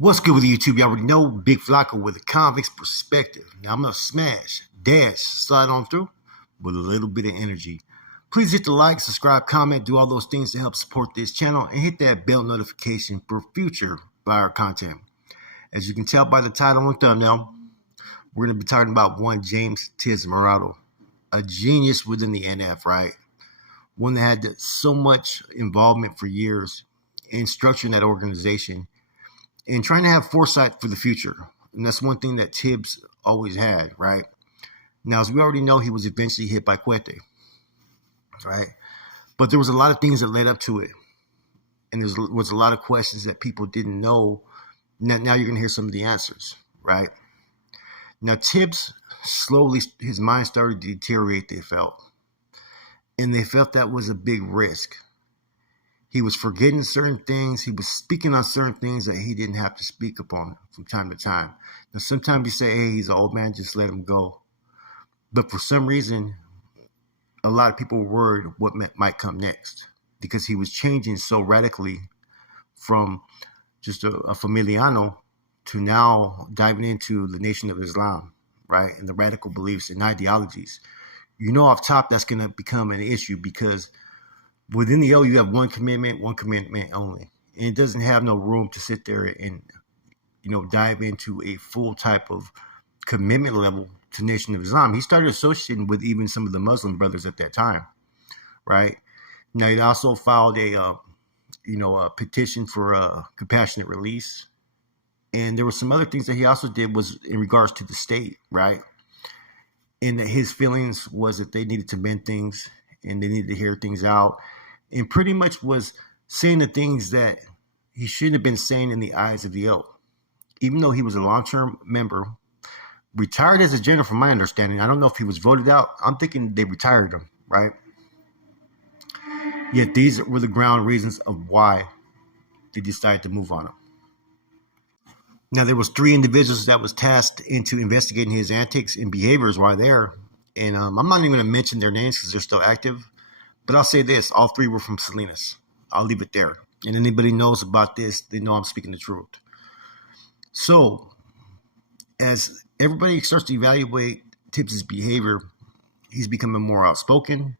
What's good with YouTube? You already know Big Flacco with a convict's perspective. Now I'm gonna smash, dash, slide on through with a little bit of energy. Please hit the like, subscribe, comment, do all those things to help support this channel, and hit that bell notification for future buyer content. As you can tell by the title and thumbnail, we're gonna be talking about one James Tibbs, a genius within the NF, right? One that had so much involvement for years in structuring that organization and trying to have foresight for the future. And that's one thing that Tibbs always had, right? Now, as we already know, he was eventually hit by Cuete, right? But there was a lot of things that led up to it. And there was a lot of questions that people didn't know. Now you're going to hear some of the answers, right? Now, Tibbs, slowly, his mind started to deteriorate, they felt. And they felt that was a big risk. He was forgetting certain things. He was speaking on certain things that he didn't have to speak upon from time to time. Now, sometimes you say, hey, he's an old man, just let him go. But for some reason, a lot of people were worried what might come next because he was changing so radically from just a familiano to now diving into the Nation of Islam, right? And the radical beliefs and ideologies. You know, off top, that's going to become an issue because within the O, you have one commitment only. And it doesn't have no room to sit there and, dive into a full type of commitment level to Nation of Islam. He started associating with even some of the Muslim brothers at that time, right? Now, he also filed a petition for compassionate release. And there were some other things that he also did was in regards to the state, right? And that his feelings was that they needed to mend things and they needed to hear things out, and pretty much was saying the things that he shouldn't have been saying in the eyes of the O. Even though he was a long-term member, retired as a general from my understanding. I don't know if he was voted out. I'm thinking they retired him, right? Yet these were the ground reasons of why they decided to move on him. Now, there was 3 individuals that was tasked into investigating his antics and behaviors while there. And I'm not even going to mention their names because they're still active. But I'll say this, all 3 were from Salinas. I'll leave it there. And anybody knows about this, they know I'm speaking the truth. So, as everybody starts to evaluate Tibbs' behavior, he's becoming more outspoken.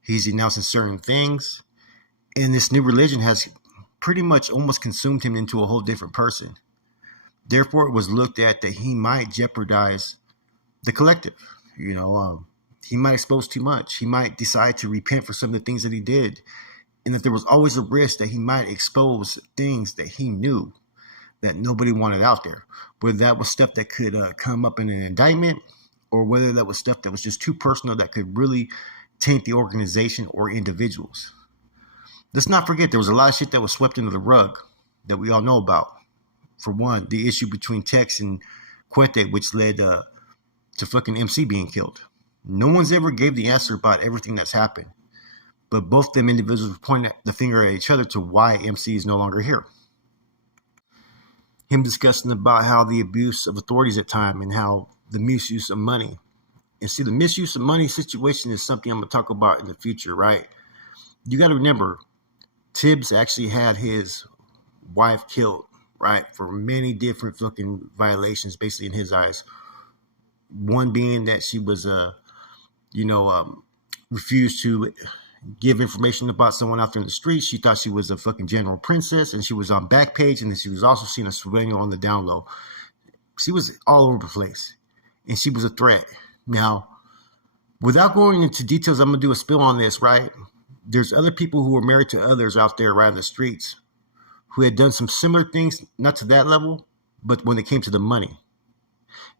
He's denouncing certain things. And this new religion has pretty much almost consumed him into a whole different person. Therefore, it was looked at that he might jeopardize the collective. He might expose too much. He might decide to repent for some of the things that he did. And that there was always a risk that he might expose things that he knew that nobody wanted out there. Whether that was stuff that could come up in an indictment or whether that was stuff that was just too personal that could really taint the organization or individuals. Let's not forget there was a lot of shit that was swept under the rug that we all know about. For one, the issue between Tex and Cuete, which led to fucking MC being killed. No one's ever gave the answer about everything that's happened. But both them individuals point the finger at each other to why MC is no longer here. Him discussing about how the abuse of authorities at time and how the misuse of money. And see, the misuse of money situation is something I'm going to talk about in the future, right? You got to remember, Tibbs actually had his wife killed, right, for many different fucking violations, basically in his eyes. One being that she was, refused to give information about someone out there in the street. She thought she was a fucking general princess, and she was on Backpage, and then she was also seeing a surveillance on the down low. She was all over the place, and she was a threat. Now, without going into details, I'm going to do a spill on this, right? There's other people who were married to others out there around the streets who had done some similar things, not to that level, but when it came to the money.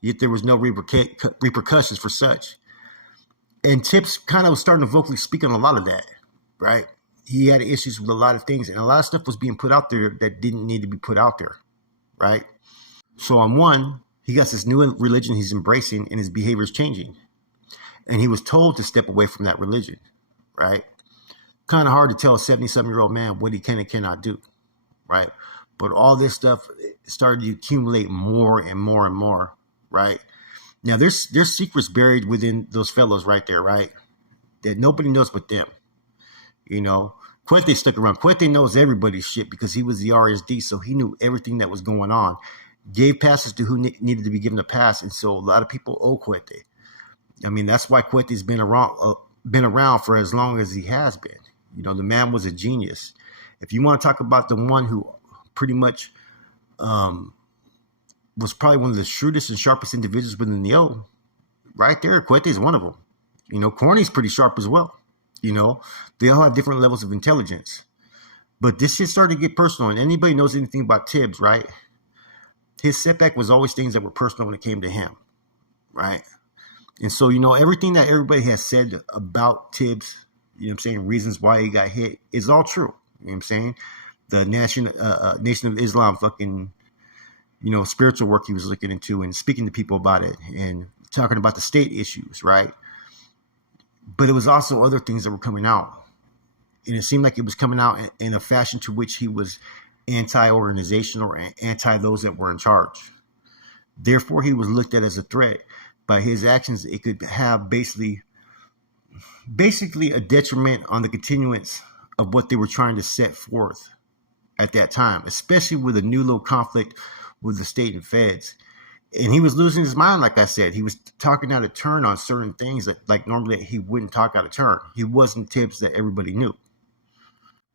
Yet there was no repercussions for such. And Tibbs kind of was starting to vocally speak on a lot of that, right? He had issues with a lot of things, and a lot of stuff was being put out there that didn't need to be put out there, right? So on one, he got this new religion he's embracing, and his behavior is changing. And he was told to step away from that religion, right? Kind of hard to tell a 77-year-old man what he can and cannot do, right? But all this stuff started to accumulate more and more and more, right? Now, there's secrets buried within those fellows right there, right? That nobody knows but them. Quete stuck around. Quete knows everybody's shit because he was the RSD, so he knew everything that was going on. Gave passes to who needed to be given a pass, and so a lot of people owe Quete. I mean, that's why Quete's been around for as long as he has been. You know, the man was a genius. If you want to talk about the one who pretty much was probably one of the shrewdest and sharpest individuals within the O, right there, Quete is one of them. You know, Corny's pretty sharp as well. You know, they all have different levels of intelligence. But this shit started to get personal, and anybody knows anything about Tibbs, right? His setback was always things that were personal when it came to him, right? And so, you know, everything that everybody has said about Tibbs, you know what I'm saying, reasons why he got hit, is all true. You know what I'm saying? The Nation of Islam fucking, you know, spiritual work he was looking into and speaking to people about it and talking about the state issues, right? But it was also other things that were coming out. And it seemed like it was coming out in a fashion to which he was anti-organization or anti those that were in charge. Therefore, he was looked at as a threat. By his actions, it could have basically a detriment on the continuance of what they were trying to set forth at that time, especially with a new little conflict with the state and feds. And he was losing his mind, like I said. He was talking out of turn on certain things that, like, normally he wouldn't talk out of turn. He wasn't Tibbs that everybody knew.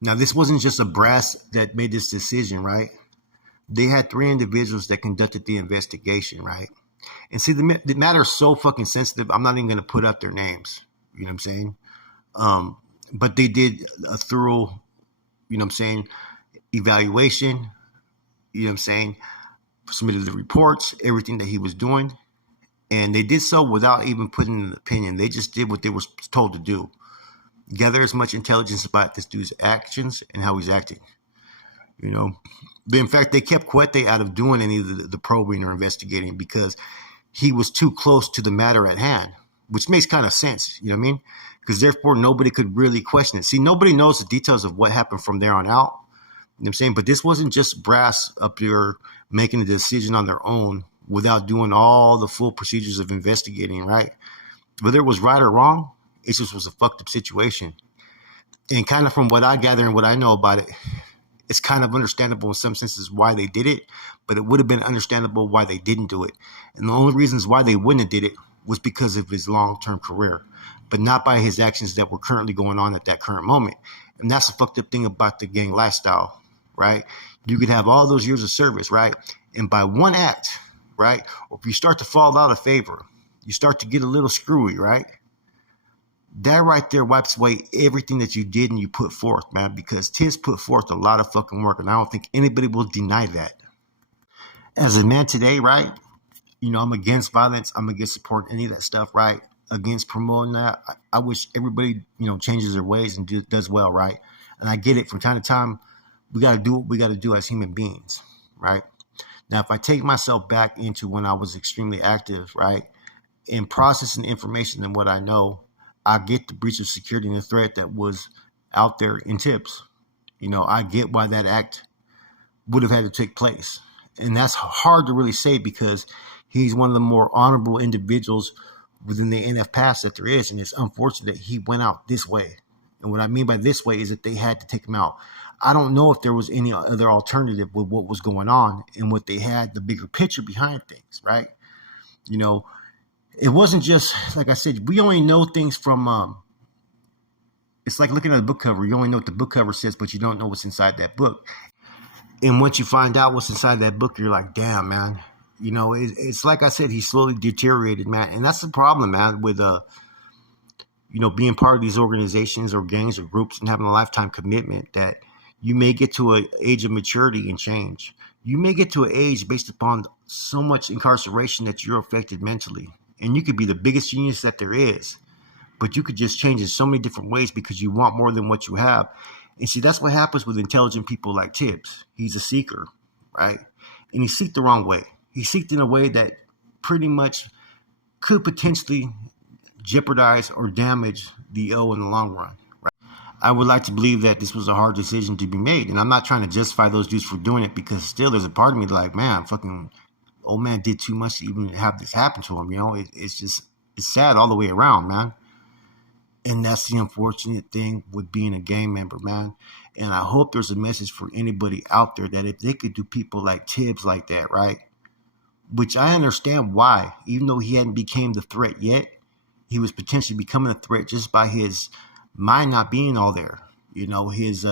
Now, this wasn't just a brass that made this decision, right? They had 3 individuals that conducted the investigation, right? And see, the matter is so fucking sensitive, I'm not even going to put up their names. You know what I'm saying? But they did a thorough, you know what I'm saying, evaluation. You know what I'm saying? Submitted the reports, everything that he was doing. And they did so without even putting an opinion. They just did what they were told to do. Gather as much intelligence about this dude's actions and how he's acting. You know, but in fact, they kept Quete out of doing any of the probing or investigating because he was too close to the matter at hand, which makes kind of sense. You know what I mean? Because therefore, nobody could really question it. See, nobody knows the details of what happened from there on out. You know what I'm saying? But this wasn't just brass up there making a decision on their own without doing all the full procedures of investigating, right? Whether it was right or wrong, it just was a fucked up situation. And kind of from what I gather and what I know about it, it's kind of understandable in some senses why they did it, but it would have been understandable why they didn't do it. And the only reasons why they wouldn't have did it was because of his long-term career, but not by his actions that were currently going on at that current moment. And that's the fucked up thing about the gang lifestyle, right? You could have all those years of service, right? And by one act, right? Or if you start to fall out of favor, you start to get a little screwy, right? That right there wipes away everything that you did and you put forth, man, because Tibbs put forth a lot of fucking work, and I don't think anybody will deny that. As a man today, right, you know, I'm against violence. I'm against supporting any of that stuff, right? Against promoting that. I wish everybody, you know, changes their ways and does well, right? And I get it. From time to time, we got to do what we got to do as human beings, right? Now, if I take myself back into when I was extremely active, right, in processing information and what I know, I get the breach of security and the threat that was out there in Tibbs. You know, I get why that act would have had to take place. And that's hard to really say because he's one of the more honorable individuals within the NF past that there is. And it's unfortunate that he went out this way. And what I mean by this way is that they had to take him out. I don't know if there was any other alternative with what was going on and what they had, the bigger picture behind things, right? You know, it wasn't just, like I said, we only know things from, it's like looking at a book cover. You only know what the book cover says, but you don't know what's inside that book. And once you find out what's inside that book, you're like, damn, man. You know, it's like I said, he slowly deteriorated, man. And that's the problem, man, with, you know, being part of these organizations or gangs or groups and having a lifetime commitment that you may get to an age of maturity and change. You may get to an age based upon so much incarceration that you're affected mentally. And you could be the biggest genius that there is, but you could just change in so many different ways because you want more than what you have. And see, that's what happens with intelligent people like Tibbs. He's a seeker, right? And he seeked the wrong way. He seeked in a way that pretty much could potentially jeopardize or damage the O in the long run. Right? I would like to believe that this was a hard decision to be made. And I'm not trying to justify those dudes for doing it because still there's a part of me like, man, fucking old man did too much to even have this happen to him. You know, it's sad all the way around, man. And that's the unfortunate thing with being a gang member, man. And I hope there's a message for anybody out there that if they could do people like Tibbs like that, right? Which I understand why, even though he hadn't became the threat yet, he was potentially becoming a threat just by his mind not being all there. His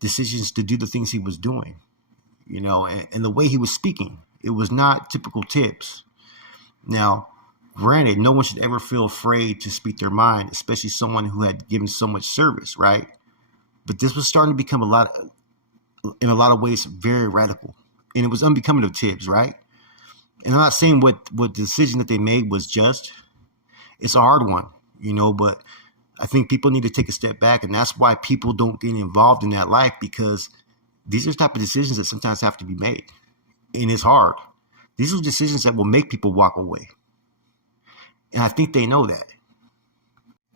decisions to do the things he was doing. And the way he was speaking, it was not typical Tibbs. Now, granted, no one should ever feel afraid to speak their mind, especially someone who had given so much service, right? But this was starting to become in a lot of ways, very radical, and it was unbecoming of Tibbs, right? And I'm not saying what the decision that they made was just. It's a hard one, but I think people need to take a step back, and that's why people don't get involved in that life, because these are the type of decisions that sometimes have to be made, and it's hard. These are decisions that will make people walk away. And I think they know that.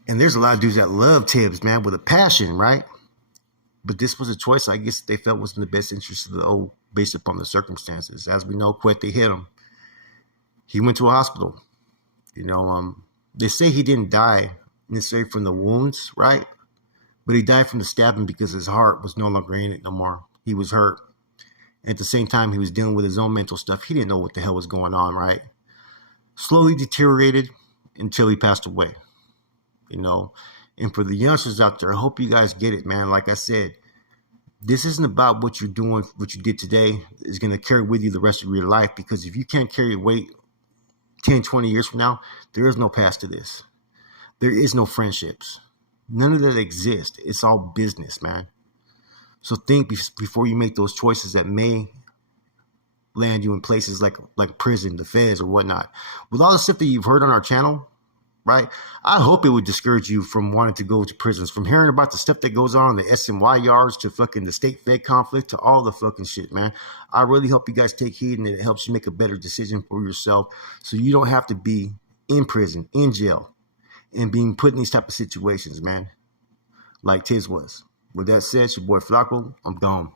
And there's a lot of dudes that love Tibbs, man, with a passion, right? But this was a choice I guess they felt was in the best interest of the old, based upon the circumstances. As we know, they hit him. He went to a hospital. They say he didn't die necessarily from the wounds, right? But he died from the stabbing because his heart was no longer in it no more. He was hurt. And at the same time, he was dealing with his own mental stuff. He didn't know what the hell was going on, right? Slowly deteriorated until he passed away. And for the youngsters out there, I hope you guys get it, man. Like I said, this isn't about what you're doing, what you did today is going to carry with you the rest of your life. Because if you can't carry weight 10, 20 years from now, there is no past to this. There is no friendships. None of that exists. It's all business, man. So think before you make those choices that may land you in places like prison, the feds, or whatnot. With all the stuff that you've heard on our channel, right? I hope it would discourage you from wanting to go to prisons, from hearing about the stuff that goes on in the SNY yards to fucking the state-fed conflict to all the fucking shit, man. I really hope you guys take heed, and it helps you make a better decision for yourself so you don't have to be in prison, in jail, and being put in these type of situations, man, like Tiz was. With that said, it's your boy Flacco. I'm gone.